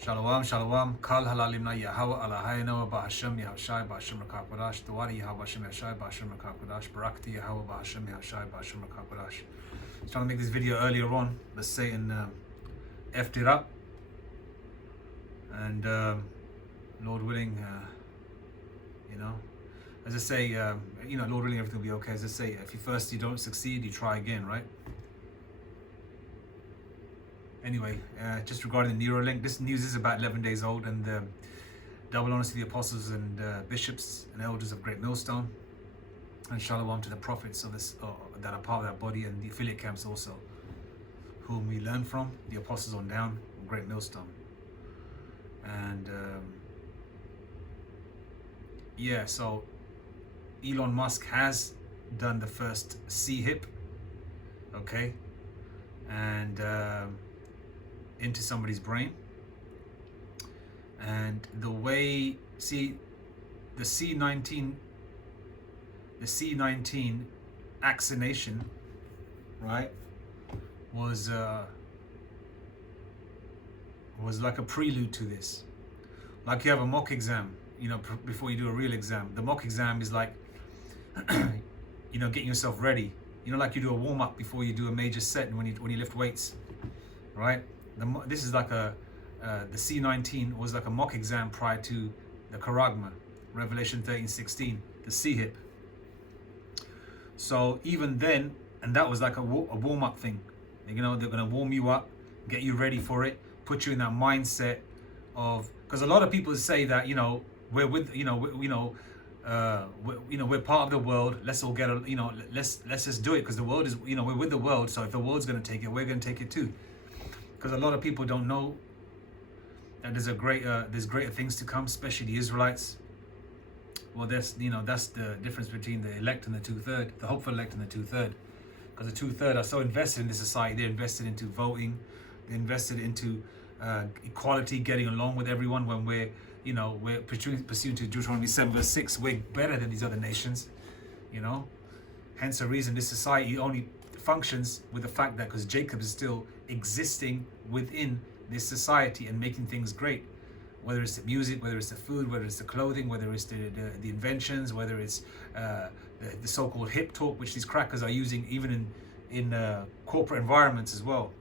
Shalom, shalom. Kal halalimna Yahweh Eloheinu ba'Hashem Yahushai ba'Hashem Rakakodash. Dawari Yahweh ba'Hashem Yahushai ba'Hashem Rakakodash. Barakti Yahweh ba'Hashem Yahushai ba'Hashem Rakakodash. I was trying to make this video earlier on, but Satan effed it up. And Lord willing, as I say, Lord willing, everything will be okay. As I say, if you don't succeed, you try again, right? Anyway, just regarding the Nero link, this news is about 11 days old, and double honors to the apostles and bishops and elders of Great Millstone, and shalom to the prophets of this that are part of that body, and the affiliate camps also, whom we learn from, the apostles on down, of Great Millstone. And so Elon Musk has done the first C-hip, okay, and into somebody's brain. And the way, the C19 vaccination, right, was like a prelude to this. Like you have a mock exam, before you do a real exam. The mock exam is like, getting yourself ready. Like you do a warm-up before you do a major set when you lift weights, right? This is like the C19 was like a mock exam prior to the charagmaa, Revelation 13:16, the C-hip. So even then, and that was like a warm-up thing. They're gonna warm you up, get you ready for it, put you in that mindset of, because a lot of people say that we're with we're part of the world. Let's all get let's just do it, because the world is we're with the world. So if the world's gonna take it, we're gonna take it too. Because a lot of people don't know that there's greater things to come, especially the Israelites. Well, that's the difference between the elect and the 2/3, the hopeful elect and the 2/3. Because the 2/3 are so invested in this society, they're invested into voting, they're invested into equality, getting along with everyone. When we're pursuing to Deuteronomy 7:6, we're better than these other nations. Hence the reason this society only functions with the fact that because Jacob is still existing within this society and making things great, whether it's the music, whether it's the food, whether it's the clothing, whether it's the inventions, whether it's the so-called hip talk, which these crackers are using even in corporate environments as well.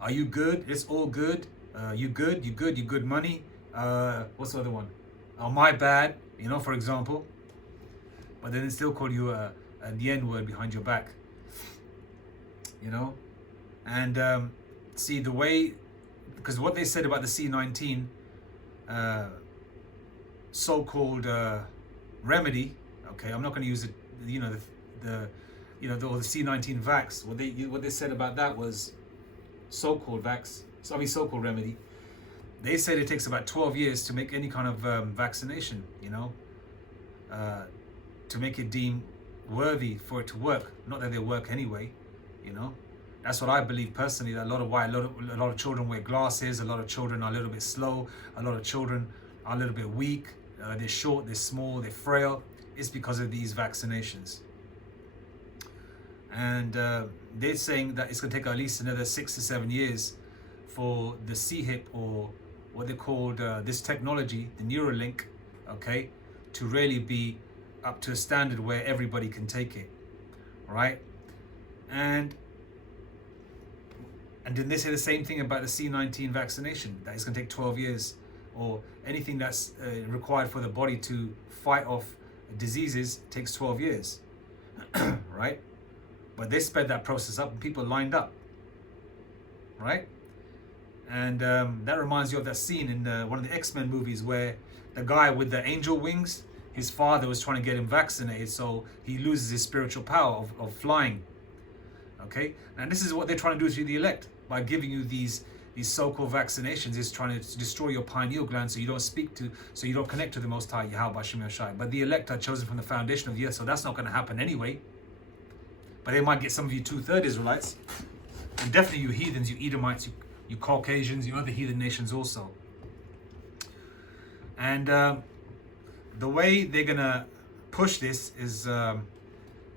Are you good? It's all good. You good? You good? You good money? What's the other one? Oh, my bad. For example. But then they still call you the N-word behind your back. And the way, because what they said about the C19 so-called remedy, okay, I'm not going to use it, the C19 vax. What they said about that was so-called so-called remedy. They said it takes about 12 years to make any kind of vaccination, to make it deem worthy for it to work. Not that they work anyway, That's what I believe personally, that a lot of children wear glasses, a lot of children are a little bit slow, a lot of children are a little bit weak, they're short, they're small, they're frail. It's because of these vaccinations. And they're saying that it's going to take at least another 6 to 7 years for the C-hip, or what they called this technology, the Neuralink, okay, to really be up to a standard where everybody can take it, right? And then they say the same thing about the C19 vaccination, that it's going to take 12 years, or anything that's required for the body to fight off diseases takes 12 years, right? But they sped that process up and people lined up, right? And that reminds you of that scene in one of the X-Men movies where the guy with the angel wings, his father was trying to get him vaccinated so he loses his spiritual power of flying. Okay, and this is what they're trying to do to the elect by giving you these so-called vaccinations. Is trying to destroy your pineal gland so you don't connect to the Most High Yahweh Hashem Yahshai. But the elect are chosen from the foundation of the earth, so that's not going to happen anyway. But they might get some of you 2/3 Israelites, and definitely you heathens, you Edomites, you Caucasians, you other heathen nations also. And the way they're gonna push this is they're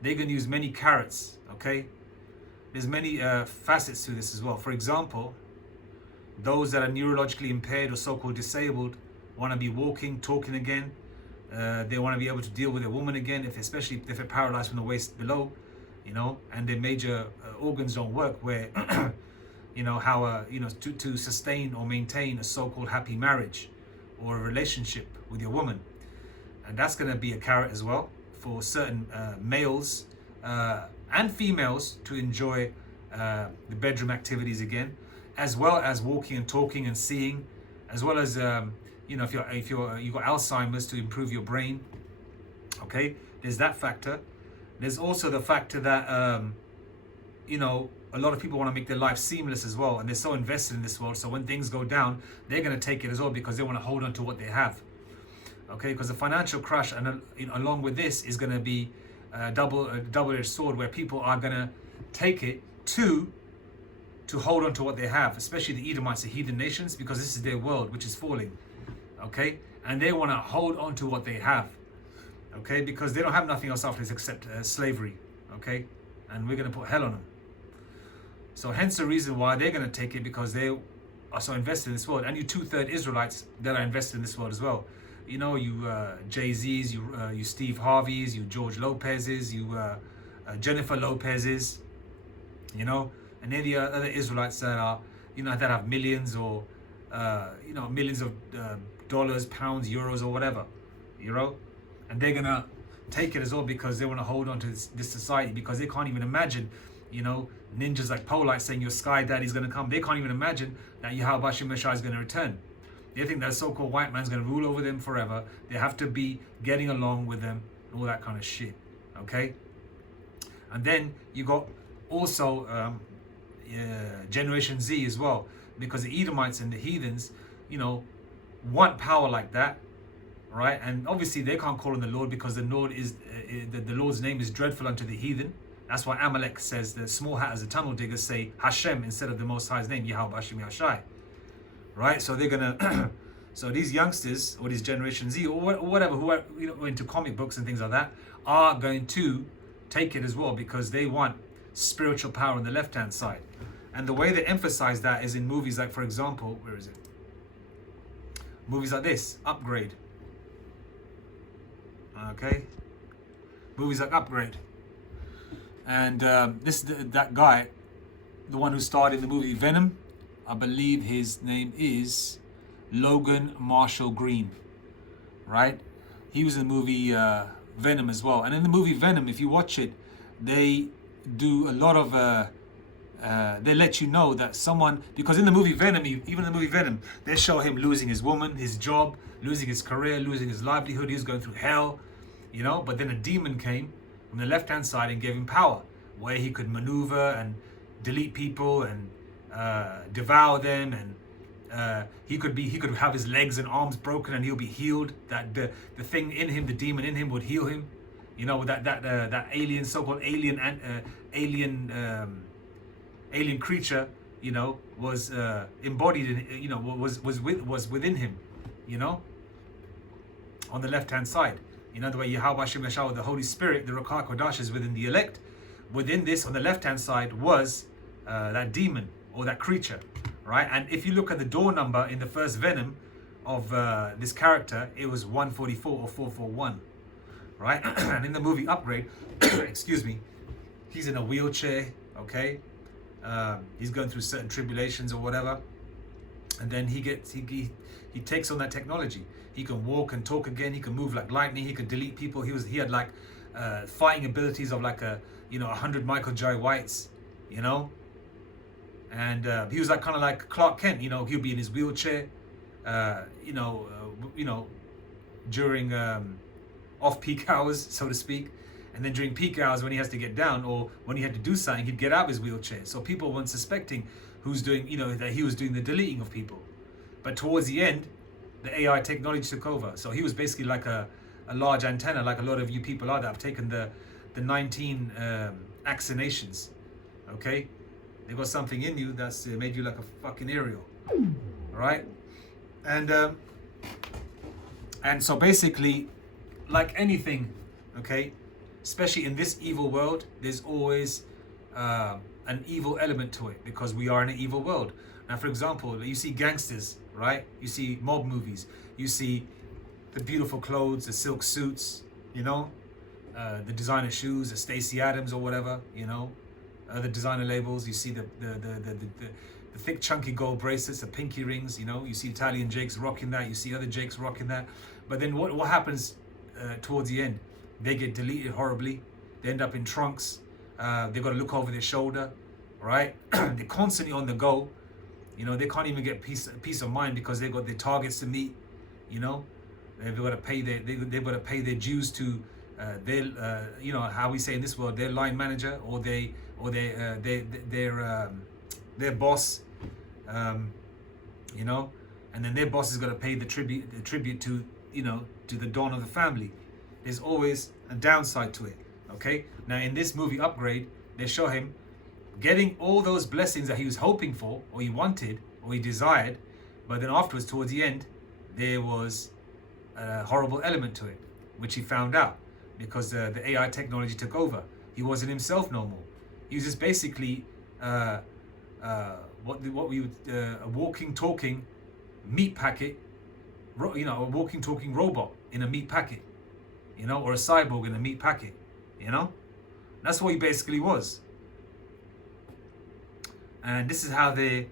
gonna use many carrots. Okay. There's many facets to this as well. For example, Those that are neurologically impaired or so-called disabled want to be walking, talking again. They want to be able to deal with a woman again, especially if they're paralyzed from the waist below, and their major organs don't work. Where, to sustain or maintain a so-called happy marriage or a relationship with your woman, and that's going to be a carrot as well for certain males and females to enjoy the bedroom activities again, as well as walking and talking and seeing, as well as if you've got Alzheimer's, to improve your brain. Okay, there's that factor. There's also the factor that a lot of people want to make their life seamless as well, and they're so invested in this world. So when things go down, they're going to take it as well because they want to hold on to what they have. Okay, because the financial crash, and along with this, is going to be a double-edged sword, where people are going to take it to hold on to what they have, especially the Edomites, the heathen nations, because this is their world which is falling. Okay, and they want to hold on to what they have. Okay, because they don't have nothing else after this except slavery. Okay, and we're going to put hell on them. So hence the reason why they're going to take it, because they are so invested in this world. And you 2/3 Israelites that are invested in this world as well. You Jay-Z's, you Steve Harvey's, you George Lopez's, you Jennifer Lopez's, and they're the other Israelites that are, that have millions or, millions of dollars, pounds, euros, or whatever, and they're going to take it as well because they want to hold on to this society, because they can't even imagine, ninjas like Polite saying your sky daddy's going to come. They can't even imagine that Yahweh Hashem Messiah is going to return. They think that so-called white man's going to rule over them forever. They have to be getting along with them and all that kind of shit. Okay? And then you got also Generation Z as well, because the Edomites and the heathens, want power like that, right? And obviously they can't call on the Lord, because the Lord is the Lord's name is dreadful unto the heathen. That's why Amalek says the small hatters, the tunnel diggers, say Hashem instead of the Most High's name, Yahweh Hashem Yashai. Right? So they're gonna so these youngsters, or these Generation Z, or whatever, who are into comic books and things like that, are going to take it as well, because they want spiritual power on the left-hand side. And the way they emphasize that is in movies like, for example, where is it? Movies like this, Upgrade. Okay? Movies like Upgrade. And this is that guy, the one who starred in the movie Venom. I believe his name is Logan Marshall Green, right? He was in the movie Venom as well. And in the movie Venom, if you watch it, they do a lot of, they let you know that someone, because in the movie Venom, even in the movie Venom, they show him losing his woman, his job, losing his career, losing his livelihood. He was going through hell, but then a demon came from the left-hand side and gave him power, where he could maneuver and delete people and devour them, and he could have his legs and arms broken and he'll be healed. That the thing in him, the demon in him, would heal him. That alien, so-called alien creature, was embodied in, was within him, on the left-hand side. The way Yahweh Hashem Yeshua, the Holy Spirit, the Ruach Kodash, is within the elect. Within this, on the left-hand side, was that demon or that creature, right? And if you look at the door number in the first Venom of this character, it was 144 or 441, right? And in the movie Upgrade, excuse me, he's in a wheelchair, okay? He's going through certain tribulations or whatever, and then he takes on that technology. He can walk and talk again. He can move like lightning. He could delete people. He had like fighting abilities of like 100 Michael J. Whites, and he was like kind of like Clark Kent. He'll be in his wheelchair, during off-peak hours, so to speak, and then during peak hours when he has to get down or when he had to do something, he'd get out of his wheelchair. So people weren't suspecting who's doing, that he was doing the deleting of people. But towards the end, the AI technology took over. So he was basically like a large antenna, like a lot of you people are that have taken the 19 vaccinations. Okay, they got something in you that's made you like a fucking aerial, right? And so basically, like anything, okay, especially in this evil world, there's always an evil element to it, because we are in an evil world. Now, for example, you see gangsters, right? You see mob movies. You see the beautiful clothes, the silk suits, you know, the designer shoes, the Stacey Adams or whatever, you know, the designer labels. You see the thick, chunky gold bracelets, the pinky rings, you know. You see Italian Jakes rocking that. You see other Jakes rocking that. But then what happens towards the end? They get deleted horribly. They end up in trunks. They've got to look over their shoulder, right? They're constantly on the go. You know, they can't even get peace of mind because they've got their targets to meet. You know, they've got to pay their dues to their you know, how we say in this world, their line manager or their boss. You know, and then their boss is going to pay the tribute to, you know, to the Don of the family. There's always a downside to it. Okay. Now in this movie Upgrade, they show him getting all those blessings that he was hoping for, or he wanted, or he desired, but then afterwards, towards the end, there was a horrible element to it, which he found out because the AI technology took over. He wasn't himself no more. He was just basically what we would a walking, talking meat packet, you know, a walking, talking robot in a meat packet, you know, or a cyborg in a meat packet, you know. That's what he basically was. And this is how they're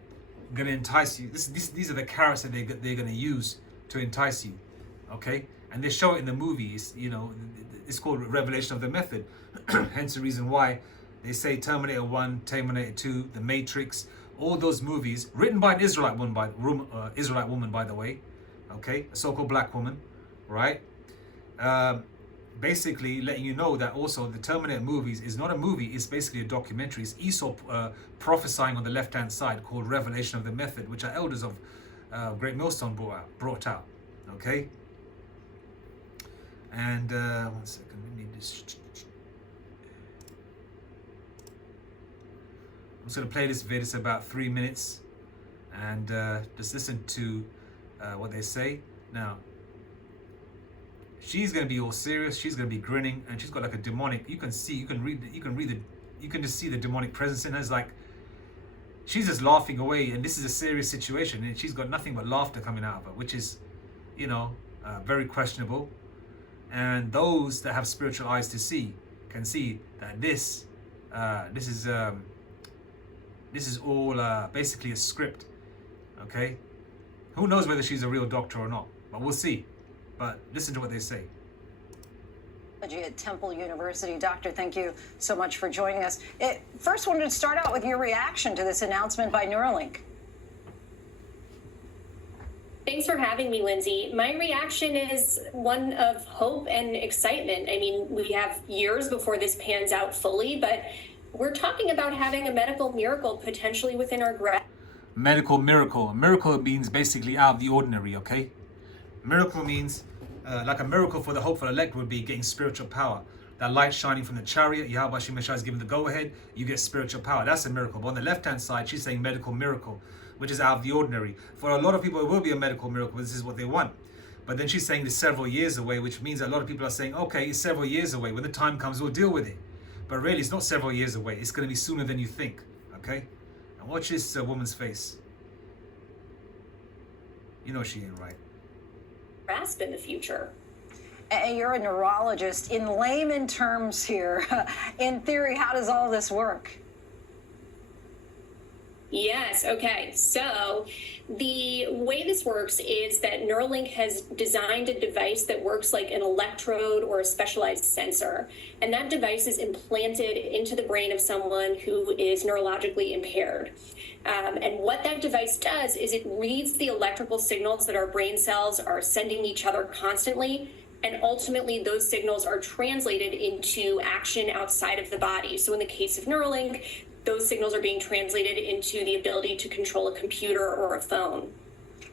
going to entice you. These are the carrots that they're going to use to entice you, okay? And they show it in the movies. You know, it's called Revelation of the Method. Hence the reason why they say Terminator 1, Terminator 2, The Matrix, all those movies written by an Israelite woman, by the way, okay, a so-called black woman, right? Basically letting you know that also the Terminator movies is not a movie, it's basically a documentary. It's Esau prophesying on the left-hand side, called Revelation of the Method, which our elders of Great Millstone brought out, okay? And 1 second, let me just... I'm just going to play this video. It's about 3 minutes, and just listen to what they say. Now, she's going to be all serious. She's going to be grinning, and she's got like a demonic. You can see, you can just see the demonic presence in her. It's like she's just laughing away, and this is a serious situation, and she's got nothing but laughter coming out of her, which is, you know, very questionable. And those that have spiritual eyes to see can see that this is all basically a script, okay? Who knows whether she's a real doctor or not, but we'll see. But listen to what they say. At Temple University. Doctor, thank you so much for joining us. First wanted to start out with your reaction to this announcement by Neuralink. Thanks for having me, Lindsay. My reaction is one of hope and excitement. I mean, we have years before this pans out fully, but we're talking about having a medical miracle potentially within our grasp. Medical miracle. A miracle means basically out of the ordinary, okay? Miracle means, like a miracle for the hopeful elect would be getting spiritual power. That light shining from the chariot, Yahweh Shemeshai is given the go-ahead, you get spiritual power. That's a miracle. But on the left-hand side, she's saying medical miracle, which is out of the ordinary. For a lot of people, it will be a medical miracle, but this is what they want. But then she's saying it's several years away, which means that a lot of people are saying, okay, it's several years away. When the time comes, we'll deal with it. But really, it's not several years away. It's going to be sooner than you think, okay? And watch this woman's face. You know she ain't right. Grasp in the future. And you're a neurologist. In layman terms here, in theory, how does all this work? Yes, okay. So the way this works is that Neuralink has designed a device that works like an electrode or a specialized sensor. And that device is implanted into the brain of someone who is neurologically impaired. And what that device does is it reads the electrical signals that our brain cells are sending each other constantly. And ultimately, those signals are translated into action outside of the body. So in the case of Neuralink, those signals are being translated into the ability to control a computer or a phone.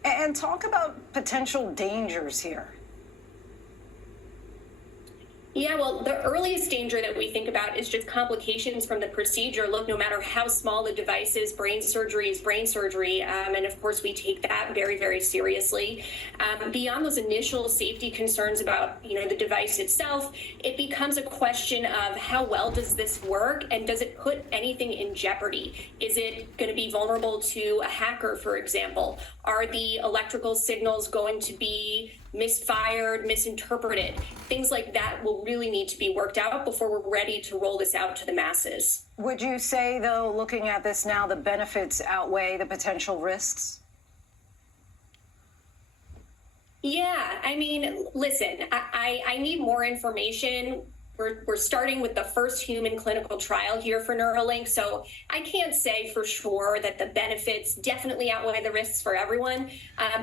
And talk about potential dangers here. Yeah, well, the earliest danger that we think about is just complications from the procedure. Look, no matter how small the device is, brain surgery is brain surgery. And of course, we take that very, very seriously. Beyond those initial safety concerns about, the device itself, it becomes a question of how well does this work and does it put anything in jeopardy? Is it going to be vulnerable to a hacker, for example? Are the electrical signals going to be misfired, misinterpreted? Things like that will really need to be worked out before we're ready to roll this out to the masses. Would you say, though, looking at this now, the benefits outweigh the potential risks? Yeah, I mean, listen, I need more information. We're starting with the first human clinical trial here for Neuralink, so I can't say for sure that the benefits definitely outweigh the risks for everyone.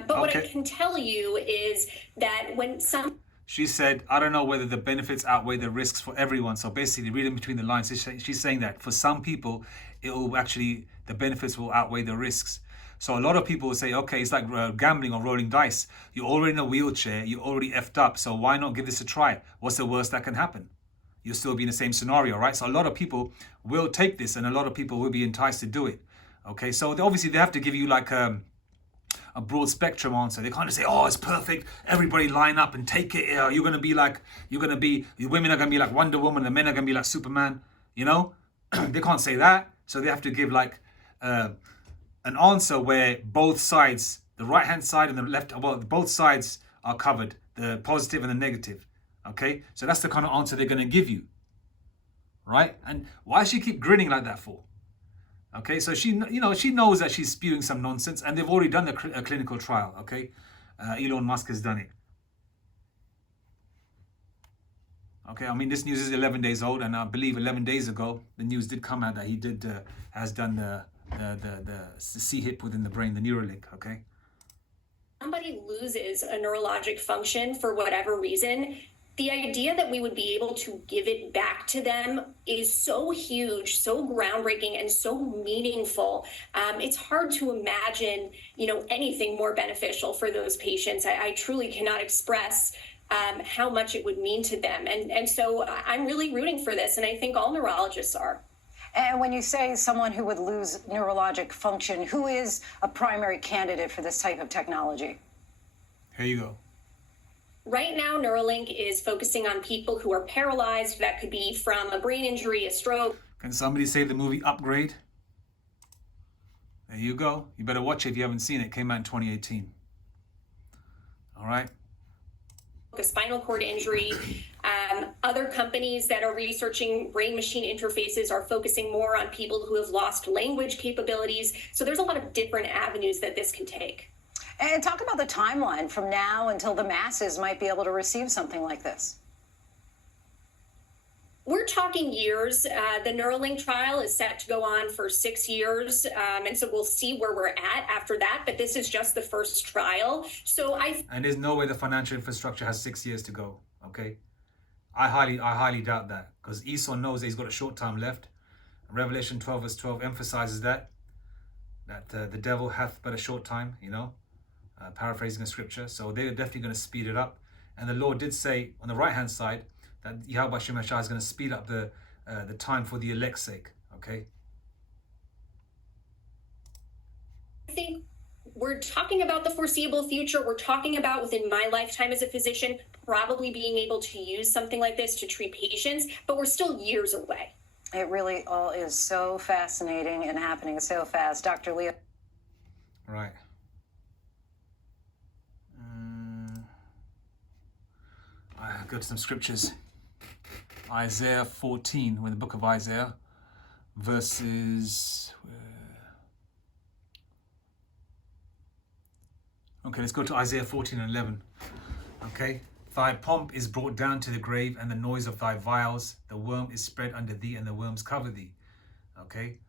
But what I can tell you is that when some... She said, I don't know whether the benefits outweigh the risks for everyone. So basically, reading between the lines, she's saying that for some people, the benefits will outweigh the risks. So a lot of people will say, okay, it's like gambling or rolling dice. You're already in a wheelchair, you're already effed up, so why not give this a try? What's the worst that can happen? You'll still be in the same scenario, right? So a lot of people will take this and a lot of people will be enticed to do it. Okay, so obviously they have to give you like a broad spectrum answer. They can't just say, oh, it's perfect, everybody line up and take it. The women are going to be like Wonder Woman, the men are going to be like Superman, They can't say that. So they have to give like an answer where both sides, the right-hand side and the left, both sides are covered, the positive and the negative. Okay, so that's the kind of answer they're going to give you, right? And why does she keep grinning like that for? Okay, so she knows that she's spewing some nonsense, and they've already done a clinical trial. Okay, Elon Musk has done it. Okay, I mean this news is 11 days old, and I believe 11 days ago the news did come out that he has done the C-hip within the brain, the Neuralink. Okay. Somebody loses a neurologic function for whatever reason, the idea that we would be able to give it back to them is so huge, so groundbreaking, and so meaningful. It's hard to imagine, anything more beneficial for those patients. I truly cannot express how much it would mean to them. And so I'm really rooting for this, and I think all neurologists are. And when you say someone who would lose neurologic function, who is a primary candidate for this type of technology? Here you go. Right now, Neuralink is focusing on people who are paralyzed. That could be from a brain injury, a stroke. Can somebody say the movie Upgrade? There you go. You better watch it if you haven't seen it. It came out in 2018. All right. A spinal cord injury. Other companies that are researching brain-machine interfaces are focusing more on people who have lost language capabilities. So there's a lot of different avenues that this can take. And talk about the timeline from now until the masses might be able to receive something like this. We're talking years. The Neuralink trial is set to go on for 6 years. And so we'll see where we're at after that. But this is just the first trial. And there's no way the financial infrastructure has 6 years to go. Okay. I highly doubt that, because Esau knows that he's got a short time left. Revelation 12 verse 12 emphasizes that the devil hath but a short time, paraphrasing a scripture. So they're definitely going to speed it up. And the Lord did say on the right hand side that Yahweh Shem Hashai is going to speed up the time for the elect's sake. Okay. I think we're talking about the foreseeable future. We're talking about within my lifetime as a physician, probably being able to use something like this to treat patients, but we're still years away. It really all is so fascinating and happening so fast. Dr. Leo. Right. I go to some scriptures. Isaiah 14, we're in the book of Isaiah, verses... Okay, let's go to Isaiah 14 and 11. Okay. Thy pomp is brought down to the grave, and the noise of thy viols. The worm is spread under thee, and the worms cover thee. Okay.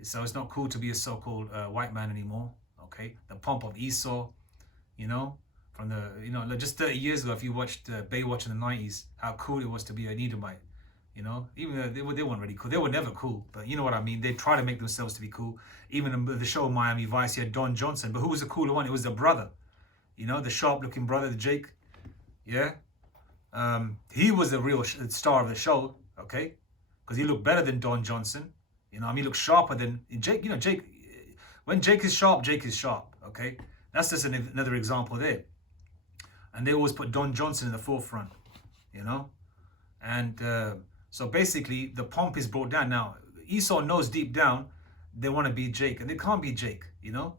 So it's not cool to be a so-called white man anymore. Okay. The pomp of Esau, from the, just 30 years ago, if you watched Baywatch in the 90s, how cool it was to be an Edomite. Even though they weren't really cool. They were never cool, but you know what I mean? They try to make themselves to be cool. Even in the show Miami Vice, you had Don Johnson, but who was the cooler one? It was the brother. The sharp-looking brother, the Jake. Yeah? He was the real star of the show, okay? Because he looked better than Don Johnson. You know, I mean, he looked sharper than Jake. You know, Jake, when Jake is sharp, okay? That's just another example there. And they always put Don Johnson in the forefront, you know? And so basically, the pomp is brought down. Now, Esau knows deep down they want to be Jake, and they can't be Jake, you know?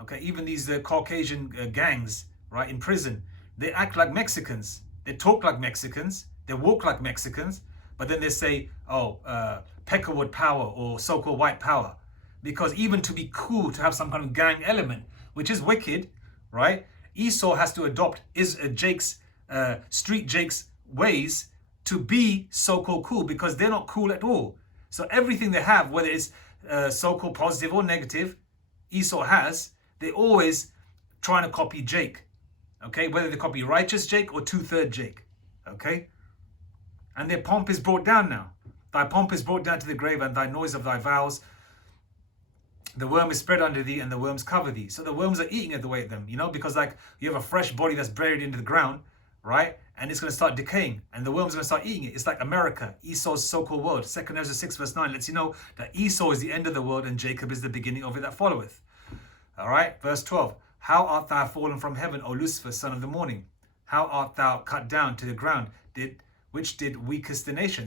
Okay, even these Caucasian gangs, right, in prison, they act like Mexicans. They talk like Mexicans. They walk like Mexicans. But then they say, oh, peckerwood power or so-called white power. Because even to be cool, to have some kind of gang element, which is wicked, right? Esau has to adopt street Jake's ways to be so-called cool, because they're not cool at all. So everything they have, whether it's so-called positive or negative, Esau has, they always trying to copy Jake. Okay, whether they copy righteous Jake or two-third Jake. Okay, and their pomp is brought down now. Thy pomp is brought down to the grave, and thy noise of thy vows. The worm is spread under thee, and the worms cover thee. So the worms are eating at the way at them, you know, because like you have a fresh body that's buried into the ground, right? And it's going to start decaying, and the worms are going to start eating it. It's like America, Esau's so-called world. 2 Ezra 6 verse 9 lets you know that Esau is the end of the world, and Jacob is the beginning of it that followeth. All right, verse 12. How art thou fallen from heaven, O Lucifer, son of the morning? How art thou cut down to the ground, which did weakest the nation?